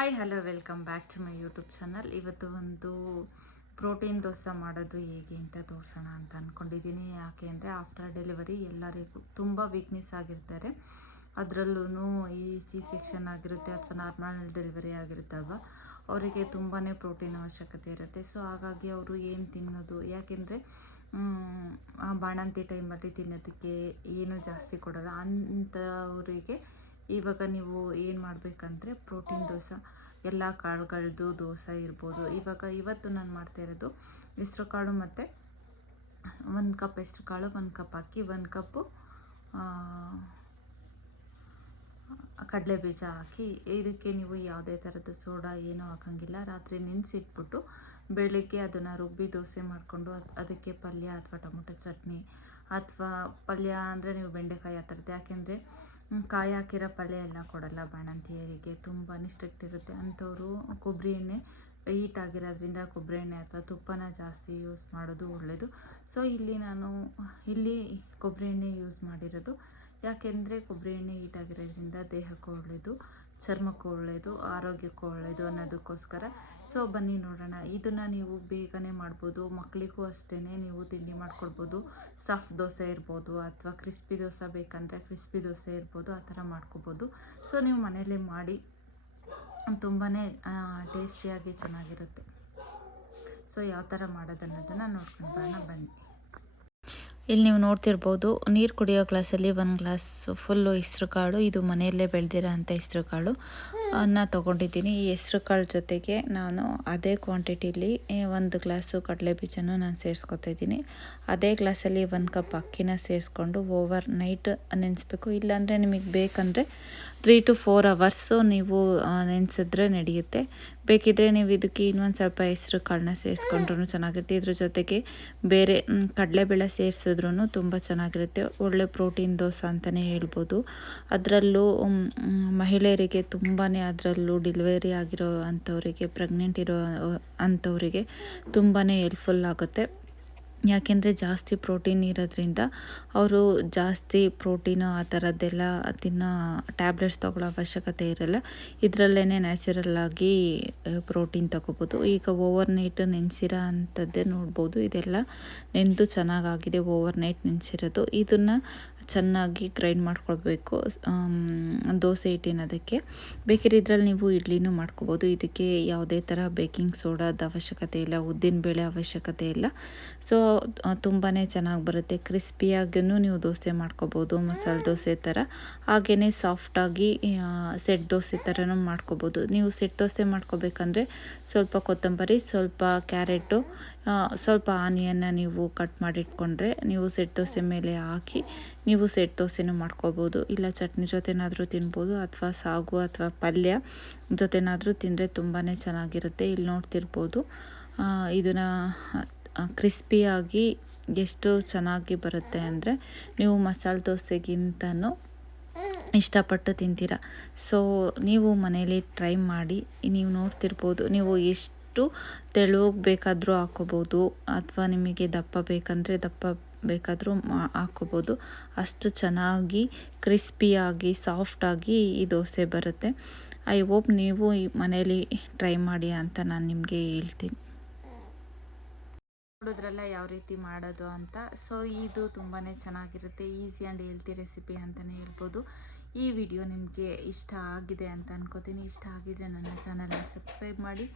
Hi hello welcome back to my YouTube channel. ಇವತ್ತು ಒಂದು protein dosa ಮಾಡೋದು ಹೇಗೆ ಅಂತ ತೋರಿಸೋಣ ಅಂತ ಅಂದ್ಕೊಂಡಿದ್ದೀನಿ. ಯಾಕೆ ಅಂದರೆ ಆಫ್ಟರ್ ಡೆಲಿವರಿ ಎಲ್ಲರಿಗೂ ತುಂಬ ವೀಕ್ನೆಸ್ ಆಗಿರ್ತಾರೆ. ಅದರಲ್ಲೂ ಈ ಸೆಕ್ಷನ್ ಆಗಿರುತ್ತೆ ಅಥವಾ ನಾರ್ಮಲ್ ಡೆಲಿವರಿ ಆಗಿರುತ್ತಲ್ವ, ಅವರಿಗೆ ತುಂಬಾ ಪ್ರೋಟೀನ್ ಅವಶ್ಯಕತೆ ಇರುತ್ತೆ. ಸೊ ಹಾಗಾಗಿ ಅವರು ಏನು ತಿನ್ನೋದು, ಯಾಕೆಂದರೆ ಬಾಣಂತಿ ಟೈಮಲ್ಲಿ ತಿನ್ನೋದಕ್ಕೆ ಏನು ಜಾಸ್ತಿ ಕೊಡೋಲ್ಲ ಅಂಥವರಿಗೆ ಇವಾಗ ನೀವು ಏನು ಮಾಡಬೇಕಂದ್ರೆ ಪ್ರೋಟೀನ್ ದೋಸೆ, ಎಲ್ಲ ಕಾಳುಗಳದ್ದು ದೋಸೆ ಇರ್ಬೋದು. ಇವತ್ತು ನಾನು ಮಾಡ್ತಾ ಇರೋದು ಹೆಸ್ರು ಕಾಳು ಮತ್ತು 1 ಕಪ್ ಹೆಸ್ರು ಕಾಳು, 1 ಕಪ್ ಅಕ್ಕಿ, 1 ಕಪ್ಪು ಕಡಲೆ ಬೀಜ ಹಾಕಿ, ಇದಕ್ಕೆ ನೀವು ಯಾವುದೇ ಥರದ್ದು ಸೋಡಾ ಏನೂ ಹಾಕೋಂಗಿಲ್ಲ. ರಾತ್ರಿ ನೆನೆಸಿಟ್ಬಿಟ್ಟು ಬೆಳಿಗ್ಗೆ ಅದನ್ನು ರುಬ್ಬಿ ದೋಸೆ ಮಾಡಿಕೊಂಡು ಅದಕ್ಕೆ ಪಲ್ಯ ಅಥವಾ ಟೊಮೊಟೊ ಚಟ್ನಿ ಅಥವಾ ಪಲ್ಯ ಅಂದರೆ ನೀವು ಬೆಂಡೆಕಾಯಿ ಆ ಥರದ್ದು, ಯಾಕೆಂದರೆ ಕಾಯಿ ಹಾಕಿರೋ ಪಲ್ಯ ಎಲ್ಲ ಕೊಡಲ್ಲ ಬಾಣಂತಿಯರಿಗೆ, ತುಂಬಾ ಸ್ಟ್ರಿಕ್ಟ್ ಇರುತ್ತೆ. ಅಂಥವರು ಕೊಬ್ಬರಿ ಎಣ್ಣೆ ಹೀಟ್ ಆಗಿರೋದ್ರಿಂದ ಕೊಬ್ಬರಿ ಎಣ್ಣೆ ಅಥವಾ ತುಪ್ಪನ ಜಾಸ್ತಿ ಯೂಸ್ ಮಾಡೋದು ಒಳ್ಳೆಯದು. ಸೊ ಇಲ್ಲಿ ಕೊಬ್ಬರಿ ಎಣ್ಣೆ ಯೂಸ್ ಮಾಡಿರೋದು, ಯಾಕೆಂದರೆ ಕೊಬ್ಬರಿ ಎಣ್ಣೆ ಹೀಟ್ ಆಗಿರೋದ್ರಿಂದ ದೇಹಕ್ಕೂ ಒಳ್ಳೆಯದು, ಚರ್ಮಕ್ಕೂ ಒಳ್ಳೆಯದು, ಆರೋಗ್ಯಕ್ಕೂ ಒಳ್ಳೆಯದು ಅನ್ನೋದಕ್ಕೋಸ್ಕರ. ಸೊ ಬನ್ನಿ ನೋಡೋಣ. ಇದನ್ನು ನೀವು ಬೇಗನೆ ಮಾಡ್ಬೋದು, ಮಕ್ಕಳಿಗೂ ಅಷ್ಟೇ ನೀವು ತಿಂಡಿ ಮಾಡ್ಕೊಡ್ಬೋದು. ಸಾಫ್ಟ್ ದೋಸೆ ಇರ್ಬೋದು ಅಥವಾ ಕ್ರಿಸ್ಪಿ ದೋಸೆ ಬೇಕಂದರೆ ಕ್ರಿಸ್ಪಿ ದೋಸೆ ಇರ್ಬೋದು, ಆ ಥರ ಮಾಡ್ಕೊಬೋದು. ಸೊ ನೀವು ಮನೆಯಲ್ಲೇ ಮಾಡಿ, ತುಂಬಾ ಟೇಸ್ಟಿಯಾಗಿ ಚೆನ್ನಾಗಿರುತ್ತೆ. ಸೊ ಯಾವ ಥರ ಮಾಡೋದು ಅನ್ನೋದನ್ನು ನೋಡ್ಕೊಂಡು ಬರೋಣ ಬನ್ನಿ. ಇಲ್ಲಿ ನೀವು ನೋಡ್ತಿರ್ಬೋದು, ನೀರು ಕುಡಿಯೋ ಗ್ಲಾಸಲ್ಲಿ 1 ಗ್ಲಾಸ್ ಫುಲ್ಲು ಹೆಸ್ರು ಕಾಳು, ಇದು ಮನೆಯಲ್ಲೇ ಬೆಳೆದಿರೋ ಅಂಥ ಹೆಸ್ರು ಕಾಳು ತೊಗೊಂಡಿದ್ದೀನಿ. ಈ ಹೆಸ್ರು ಕಾಳು ಜೊತೆಗೆ ನಾನು ಅದೇ ಕ್ವಾಂಟಿಟಿಲಿ 1 ಗ್ಲಾಸು ಕಡಲೆ ಬೀಜನೂ ನಾನು ಸೇರಿಸ್ಕೊತಾ ಇದ್ದೀನಿ. ಅದೇ ಗ್ಲಾಸಲ್ಲಿ 1 ಕಪ್ ಅಕ್ಕಿನ ಸೇರಿಸ್ಕೊಂಡು ಓವರ್ ನೈಟ್ ನೆನೆಸ್ಬೇಕು. ಇಲ್ಲಾಂದರೆ ನಿಮಗೆ ಬೇಕಂದರೆ 3 to 4 ಅವರ್ಸು ನೀವು ನೆನೆಸಿದ್ರೆ ನಡೆಯುತ್ತೆ. ಬೇಕಿದ್ದರೆ ನೀವು ಇದಕ್ಕೆ ಇನ್ನೊಂದು ಸ್ವಲ್ಪ ಹೆಸ್ರು ಕಾಳನ್ನ ಸೇರಿಸ್ಕೊಂಡ್ರೂ ಚೆನ್ನಾಗಿರುತ್ತೆ. ಇದ್ರ ಜೊತೆಗೆ ಬೇರೆ ಕಡಲೆಬೇಳೆ ಸೇರಿಸಿದ್ರೂ ತುಂಬ ಚೆನ್ನಾಗಿರುತ್ತೆ. ಒಳ್ಳೆ ಪ್ರೋಟೀನ್ ದೋಸೆ ಅಂತಲೇ ಹೇಳ್ಬೋದು. ಅದರಲ್ಲೂ ಮಹಿಳೆಯರಿಗೆ ತುಂಬಾ, ಅದರಲ್ಲೂ ಡೆಲಿವರಿ ಆಗಿರೋ ಅಂಥವರಿಗೆ, ಪ್ರೆಗ್ನೆಂಟ್ ಇರೋ ಅಂಥವರಿಗೆ ತುಂಬಾ ಹೆಲ್ಪ್ಫುಲ್ ಆಗುತ್ತೆ. ಯಾಕೆಂದರೆ ಜಾಸ್ತಿ ಪ್ರೋಟೀನ್ ಇರೋದ್ರಿಂದ ಅವರು ಜಾಸ್ತಿ ಪ್ರೋಟೀನು ಆ ಥರದ್ದೆಲ್ಲ ಟ್ಯಾಬ್ಲೆಟ್ಸ್ ತೊಗೊಳ್ಳೋ ಅವಶ್ಯಕತೆ ಇರಲ್ಲ. ಇದರಲ್ಲೇ ನ್ಯಾಚುರಲ್ಲಾಗಿ ಪ್ರೋಟೀನ್ ತೊಗೋಬೋದು. ಈಗ ಓವರ್ ನೈಟ್ ನೆನೆಸಿರೋ ಅಂಥದ್ದೇ ನೋಡ್ಬೋದು, ಇದೆಲ್ಲ ನೆನೆದು ಚೆನ್ನಾಗಾಗಿದೆ. ಓವರ್ ನೈಟ್ ನೆನೆಸಿರೋದು, ಇದನ್ನು ಚೆನ್ನಾಗಿ ಗ್ರೈಂಡ್ ಮಾಡ್ಕೊಳ್ಬೇಕು ದೋಸೆ ಹಿಟ್ಟಿನದಕ್ಕೆ. ಬೇಕಿದ್ರೆ ಇದರಲ್ಲಿ ನೀವು ಇಡ್ಲಿನೂ ಮಾಡ್ಕೊಬೋದು. ಇದಕ್ಕೆ ಯಾವುದೇ ಥರ ಬೇಕಿಂಗ್ ಸೋಡಾದ ಅವಶ್ಯಕತೆ ಇಲ್ಲ, ಉದ್ದಿನಬೇಳೆ ಅವಶ್ಯಕತೆ ಇಲ್ಲ. ಸೊ ತುಂಬಾ ಚೆನ್ನಾಗಿ ಬರುತ್ತೆ. ಕ್ರಿಸ್ಪಿಯಾಗೂ ನೀವು ದೋಸೆ ಮಾಡ್ಕೊಬೋದು, ಮಸಾಲೆ ದೋಸೆ ಥರ. ಹಾಗೆಯೇ ಸಾಫ್ಟಾಗಿ ಸೆಟ್ ದೋಸೆ ಥರನೂ ಮಾಡ್ಕೊಬೋದು. ನೀವು ಸೆಟ್ ದೋಸೆ ಮಾಡ್ಕೋಬೇಕಂದ್ರೆ ಸ್ವಲ್ಪ ಕೊತ್ತಂಬರಿ, ಸ್ವಲ್ಪ ಕ್ಯಾರೆಟು, ಸ್ವಲ್ಪ ಆನಿಯನ್ನ ನೀವು ಕಟ್ ಮಾಡಿಟ್ಕೊಂಡ್ರೆ ನೀವು ಸೆಟ್ ದೋಸೆ ಮೇಲೆ ಹಾಕಿ ನೀವು ಸೆಟ್ ದೋಸೆನೂ ಮಾಡ್ಕೋಬೋದು. ಇಲ್ಲ ಚಟ್ನಿ ಜೊತೆನಾದರೂ ತಿನ್ಬೋದು, ಅಥವಾ ಸಾಗು ಅಥವಾ ಪಲ್ಯ ಜೊತೆನಾದರೂ ತಿಂದರೆ ತುಂಬಾ ಚೆನ್ನಾಗಿರುತ್ತೆ. ಇಲ್ಲಿ ನೋಡ್ತಿರ್ಬೋದು, ಇದನ್ನು ಕ್ರಿಸ್ಪಿಯಾಗಿ ಎಷ್ಟು ಚೆನ್ನಾಗಿ ಬರುತ್ತೆ ಅಂದರೆ ನೀವು ಮಸಾಲೆ ದೋಸೆಗಿಂತನೂ ಇಷ್ಟಪಟ್ಟು ತಿಂತೀರ. ಸೊ ನೀವು ಮನೇಲಿ ಟ್ರೈ ಮಾಡಿ. ನೀವು ನೋಡ್ತಿರ್ಬೋದು, ನೀವು ಎಷ್ಟು ತೆಳುವಾಗಿ ಬೇಕಾದರೂ ಹಾಕ್ಕೋಬೋದು, ಅಥವಾ ನಿಮಗೆ ದಪ್ಪ ಬೇಕಂದರೆ ದಪ್ಪ ಬೇಕಾದರೂ ಹಾಕ್ಕೋಬೋದು. ಅಷ್ಟು ಚೆನ್ನಾಗಿ ಕ್ರಿಸ್ಪಿಯಾಗಿ ಸಾಫ್ಟಾಗಿ ಈ ದೋಸೆ ಬರುತ್ತೆ. ಐ ಹೋಪ್ ನೀವು ಈ ಮನೇಲಿ ಟ್ರೈ ಮಾಡಿ ಅಂತ ನಾನು ನಿಮಗೆ ಹೇಳ್ತೀನಿ. ನೋಡಿದ್ರಲ್ಲ ಯಾವ ರೀತಿ ಮಾಡೋದು ಅಂತ. ಸೊ ಇದು ತುಂಬಾ ಚೆನ್ನಾಗಿರುತ್ತೆ, ಈಸಿ ಆ್ಯಂಡ್ ಹೆಲ್ತಿ ರೆಸಿಪಿ ಅಂತಲೇ ಹೇಳ್ಬೋದು. ಈ ವಿಡಿಯೋ ನಿಮಗೆ ಇಷ್ಟ ಆಗಿದೆ ಅಂತ ಅನ್ಕೋತೀನಿ. ಇಷ್ಟ ಆಗಿದರೆ ನನ್ನ ಚಾನಲ್ನ ಸಬ್ಸ್ಕ್ರೈಬ್ ಮಾಡಿ,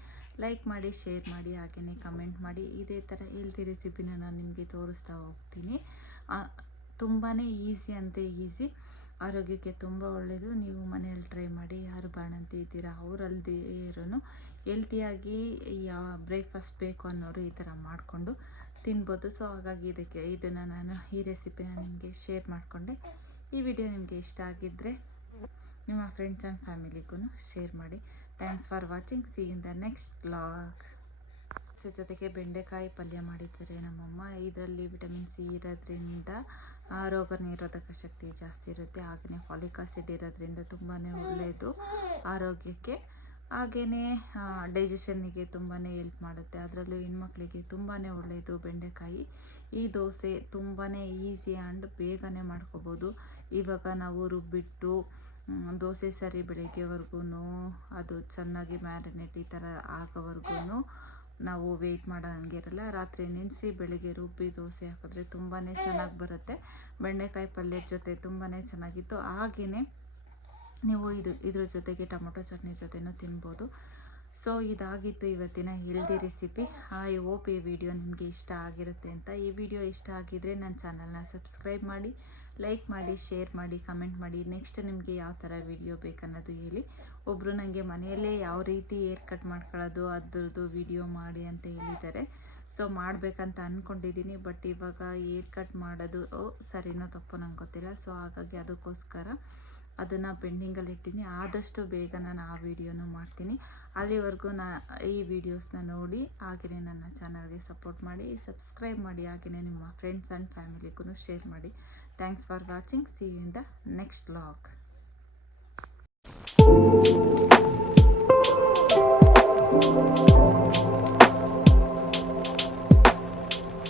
ಲೈಕ್ ಮಾಡಿ, ಶೇರ್ ಮಾಡಿ, ಹಾಗೆಯೇ ಕಮೆಂಟ್ ಮಾಡಿ. ಇದೇ ಥರ ಹೆಲ್ತಿ ರೆಸಿಪಿನ ನಾನು ನಿಮಗೆ ತೋರಿಸ್ತಾ ಹೋಗ್ತೀನಿ. ತುಂಬಾ ಈಸಿ ಅಂದರೆ ಈಸಿ, ಆರೋಗ್ಯಕ್ಕೆ ತುಂಬ ಒಳ್ಳೆಯದು. ನೀವು ಮನೆಯಲ್ಲಿ ಟ್ರೈ ಮಾಡಿ. ಯಾರು ಬಾಣಂತಿ ಇದ್ದೀರಾ ಅವರಲ್ಲದೆ ಇರೋನು ಹೆಲ್ತಿಯಾಗಿ ಬ್ರೇಕ್ಫಾಸ್ಟ್ ಬೇಕು ಅನ್ನೋರು ಈ ಥರ ಮಾಡಿಕೊಂಡು ತಿನ್ಬೋದು. ಸೊ ಹಾಗಾಗಿ ಇದನ್ನು ನಾನು ಈ ರೆಸಿಪಿನ ನಿಮಗೆ ಶೇರ್ ಮಾಡಿಕೊಂಡೆ. ಈ ವಿಡಿಯೋ ನಿಮಗೆ ಇಷ್ಟ ಆಗಿದ್ದರೆ ನಿಮ್ಮ ಫ್ರೆಂಡ್ಸ್ ಆ್ಯಂಡ್ ಫ್ಯಾಮಿಲಿಗೂ ಶೇರ್ ಮಾಡಿ. Thanks for watching. C in the next vlog. ಜೊತೆಗೆ ಬೆಂಡೆಕಾಯಿ ಪಲ್ಯ ಮಾಡಿದ್ದಾರೆ ನಮ್ಮಮ್ಮ. ಇದರಲ್ಲಿ ವಿಟಮಿನ್ ಸಿ ಇರೋದ್ರಿಂದ ರೋಗ ನಿರೋಧಕ ಶಕ್ತಿ ಜಾಸ್ತಿ ಇರುತ್ತೆ. ಹಾಗೆಯೇ ಫಾಲಿಕ್ ಆಸಿಡ್ ಇರೋದ್ರಿಂದ ತುಂಬಾ ಒಳ್ಳೆಯದು ಆರೋಗ್ಯಕ್ಕೆ. ಹಾಗೆಯೇ ಡೈಜೆಷನ್ನಿಗೆ ತುಂಬಾ ಹೆಲ್ಪ್ ಮಾಡುತ್ತೆ. ಅದರಲ್ಲೂ ಹೆಣ್ಮಕ್ಳಿಗೆ ತುಂಬಾ ಒಳ್ಳೆಯದು ಬೆಂಡೆಕಾಯಿ. ಈ ದೋಸೆ ತುಂಬಾ ಈಸಿ ಆ್ಯಂಡ್ ಬೇಗನೆ ಮಾಡ್ಕೋಬೋದು. ಇವಾಗ ನಾವು ರುಬ್ಬಿಟ್ಟು ದೋಸೆ ಸರಿ ಬೆಳಗ್ಗೆವರೆಗೂ ಅದು ಚೆನ್ನಾಗಿ ಮ್ಯಾರಿನೇಟ್ ಈ ಥರ ಆಗೋವರೆಗೂ ನಾವು ವೆಯ್ಟ್ ಮಾಡೋ ಹಂಗಿರಲ್ಲ. ರಾತ್ರಿ ನೆನೆಸಿ ಬೆಳಿಗ್ಗೆ ರುಬ್ಬಿ ದೋಸೆ ಹಾಕಿದ್ರೆ ತುಂಬಾ ಚೆನ್ನಾಗಿ ಬರುತ್ತೆ. ಬೆಂಡೆಕಾಯಿ ಪಲ್ಯದ ಜೊತೆ ತುಂಬಾ ಚೆನ್ನಾಗಿತ್ತು. ಹಾಗೆಯೇ ನೀವು ಇದ್ರ ಜೊತೆಗೆ ಟೊಮೊಟೊ ಚಟ್ನಿ ಜೊತೆನೂ ತಿನ್ಬೋದು. ಸೊ ಇದಾಗಿತ್ತು ಇವತ್ತಿನ ಹೆಲ್ದಿ ರೆಸಿಪಿ. ಐ ಹೋಪ್ ಈ ವಿಡಿಯೋ ನಿಮಗೆ ಇಷ್ಟ ಆಗಿರುತ್ತೆ ಅಂತ. ಈ ವಿಡಿಯೋ ಇಷ್ಟ ಆಗಿದ್ದರೆ ನನ್ನ ಚಾನಲ್ನ ಸಬ್ಸ್ಕ್ರೈಬ್ ಮಾಡಿ, ಲೈಕ್ ಮಾಡಿ, ಶೇರ್ ಮಾಡಿ, ಕಮೆಂಟ್ ಮಾಡಿ. ನೆಕ್ಸ್ಟ್ ನಿಮಗೆ ಯಾವ ಥರ ವಿಡಿಯೋ ಬೇಕನ್ನೋದು ಹೇಳಿ. ಒಬ್ಬರು ನನಗೆ ಮನೆಯಲ್ಲೇ ಯಾವ ರೀತಿ ಹೇರ್ ಕಟ್ ಮಾಡ್ಕೊಳ್ಳೋದು ಅದ್ರದ್ದು ವಿಡಿಯೋ ಮಾಡಿ ಅಂತ ಹೇಳಿದ್ದಾರೆ. ಸೊ ಮಾಡಬೇಕಂತ ಅಂದ್ಕೊಂಡಿದ್ದೀನಿ. ಬಟ್ ಇವಾಗ ಹೇರ್ ಕಟ್ ಮಾಡೋದು ಸರಿನೋ ತಪ್ಪೋ ನಂಗೆ ಗೊತ್ತಿಲ್ಲ. ಸೊ ಹಾಗಾಗಿ ಅದಕ್ಕೋಸ್ಕರ ಅದನ್ನು ಪೆಂಡಿಂಗಲ್ಲಿ ಇಟ್ಟಿದ್ದೀನಿ. ಆದಷ್ಟು ಬೇಗ ನಾನು ಆ ವಿಡಿಯೋನೂ ಮಾಡ್ತೀನಿ. ಅಲ್ಲಿವರೆಗೂ ಈ ವಿಡಿಯೋಸ್ನ ನೋಡಿ ಹಾಗೆಯೇ ನನ್ನ ಚಾನಲ್ಗೆ ಸಪೋರ್ಟ್ ಮಾಡಿ, ಸಬ್ಸ್ಕ್ರೈಬ್ ಮಾಡಿ, ಹಾಗೆಯೇ ನಿಮ್ಮ ಫ್ರೆಂಡ್ಸ್ ಆ್ಯಂಡ್ ಫ್ಯಾಮಿಲಿಗೂ ಶೇರ್ ಮಾಡಿ. Thanks for watching. See you in the next vlog.